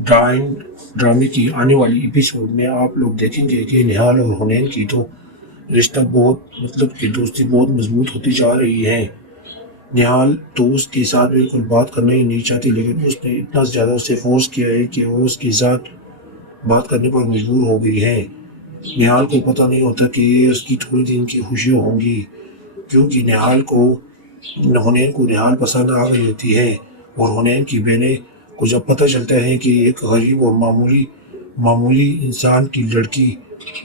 ड्रामे की आने वाली एपिसोड में आप लोग देखेंगे कि निहाल और हुनैन की तो रिश्ता बहुत मतलब कि दोस्ती बहुत मजबूत होती जा रही है। निहाल तो उसके साथ बिल्कुल बात करना ही नहीं चाहती, लेकिन उसने इतना ज़्यादा उसे फोर्स किया है कि वो उसके साथ बात करने पर मजबूर हो गई है। निहाल को पता नहीं होता कि ये उसकी थोड़ी दिन की खुशियाँ होंगी, क्योंकि हुनैन को निहाल पसंद आ गई होती है। और हुनैन की बहनें को जब पता चलता है कि एक गरीब और मामूली मामूली इंसान की लड़की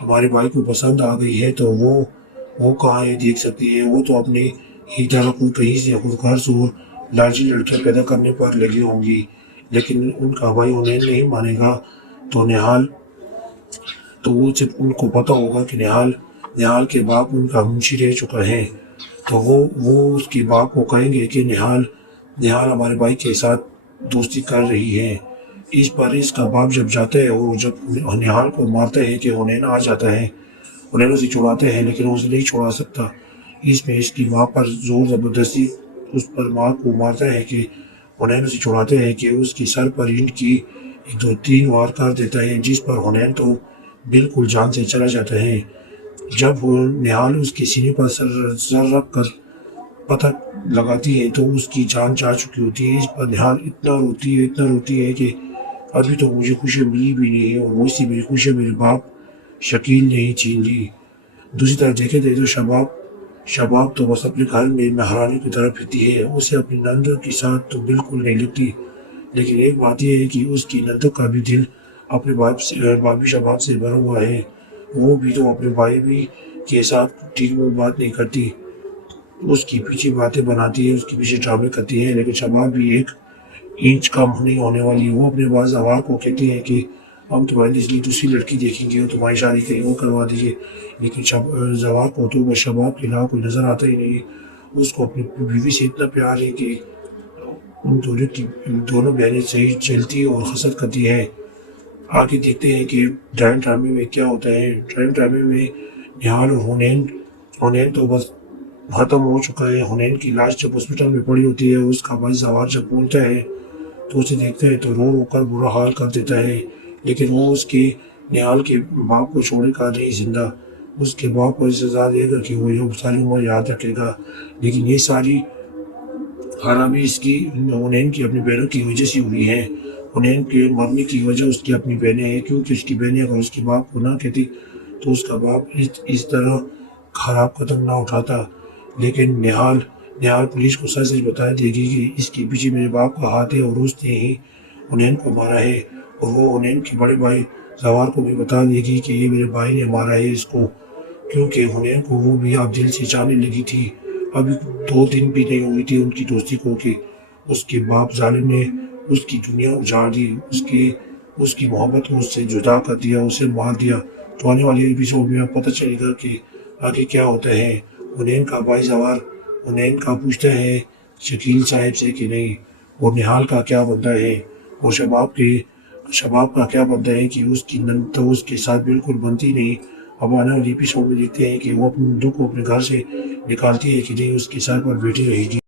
हमारे भाई को पसंद आ गई है, तो वो कहाँ ये देख सकती है। वो तो अपने ही तरह कोई कहीं से खुदगर्ज और लालची लड़कियां पैदा करने पर लगी होंगी, लेकिन उनका भाई हुनैन नहीं मानेगा। तो निहाल तो वो जब उनको पता होगा कि निहाल के बाप उनका मुंशी रह चुका है, तो वो उसके बाप को कहेंगे कि निहाल निहाल हमारे भाई के साथ दोस्ती कर रही है। इस पर इसका बाप जब जाता है और जब निहाल को मारता है कि हुनैन आ जाता है, हुनैन उसे छुड़ाते हैं, लेकिन वो उसे नहीं छुड़ा सकता। इसमें इसकी माँ पर जोर ज़बरदस्ती उस पर माँ को मारता है कि हुनैन उसे छुड़ाते हैं कि उसकी सर पर ईंट की 2-3 वार कर देता है, जिस पर हुनैन तो बिल्कुल जान से चला जाता है। जब वो निहाल उसके सीने पर सर रख कर पता लगाती है तो उसकी जान जा चुकी होती है। इस पर निहाल इतना रोती है कि अभी तो मुझे खुशी मिली भी नहीं है, और मुझसे मेरी खुशी मेरे बाप शकील ने ही छीन ली। दूसरी तरफ देखे थे तो शबाब तो बस अपने घर में महारानी की तरह फिरती है। उसे अपनी नंद के साथ तो बिल्कुल नहीं लगती, लेकिन एक बात यह है कि उसकी नंद का भी दिल अपने भाभी शबाब से भरा हुआ है। वो भी तो अपने भाई भी के साथ ठीक वो बात नहीं करती, उसकी पीछे बातें बनाती है, उसके पीछे ड्रामे करती है। लेकिन शबाब भी एक इंच कम नहीं होने वाली। वो अपने बाद जवार को कहती है कि हम तुम्हारे लिए दूसरी लड़की देखेंगे और तुम्हारी शादी कहीं वो करवा दीजिए, लेकिन जवार को तो बस शबाब के अलावा कोई नज़र आता ही नहीं है। उसको अपनी बीवी से इतना प्यार है कि उन दोनों बहनें सही चलती और हसद करती है। आगे देखते हैं कि ड्रामे में क्या होता है। ड्रामे में निहाल और हुनैन तो बस खत्म हो चुका है। हुनैन की लाश जब हॉस्पिटल में पड़ी होती है, उसका भाई जवार जब बोलता है तो उसे देखता है तो रो रो कर बुरा हाल कर देता है, लेकिन वो उसके निहाल के बाप को छोड़ेगा नहीं जिंदा। उसके बाप को सजा देगा कि वो ये सारी उम्र याद रखेगा। लेकिन ये सारी खराबी इसकी हुनैन की अपनी बहनों की वजह से हुई है। हुनैन के मरने की वजह उसकी अपनी बहनें हैं, क्योंकि उसकी बहनें अगर उसके बाप को ना कहती तो उसका बाप इस तरह खराब कदम ना उठाता। लेकिन निहाल पुलिस को सच सच बता देगी कि इसके पीछे मेरे बाप का हाथ है और उसने ही हुनैन को मारा है। और वो हुनैन के बड़े भाई जवार को भी बता देगी कि ये मेरे भाई ने मारा है इसको, क्योंकि हुनैन को वो भी अब दिल से चाहने लगी थी। अभी 2 दिन भी नहीं हुई थी उनकी दोस्ती को कि उसके बाप जालिम ने उसकी दुनिया उजाड़ दी, उसकी मोहब्बत को उससे जुदा कर दिया, उसे मार दिया। तो आने वाले एपिसोड में पता चलेगा कि आगे क्या होता है। हुनैन का भाई जवार हुनैन का पूछता है शकील साहब से कि नहीं, और निहाल का क्या बनता है, और शबाब का क्या बनता है कि उसकी नंद तो उसके साथ बिल्कुल बनती नहीं। अब आने वाले एपिसोड में देखते हैं कि वो अपने दुख को अपने घर से निकालती है कि नहीं उसके सर पर बैठी रहेगी।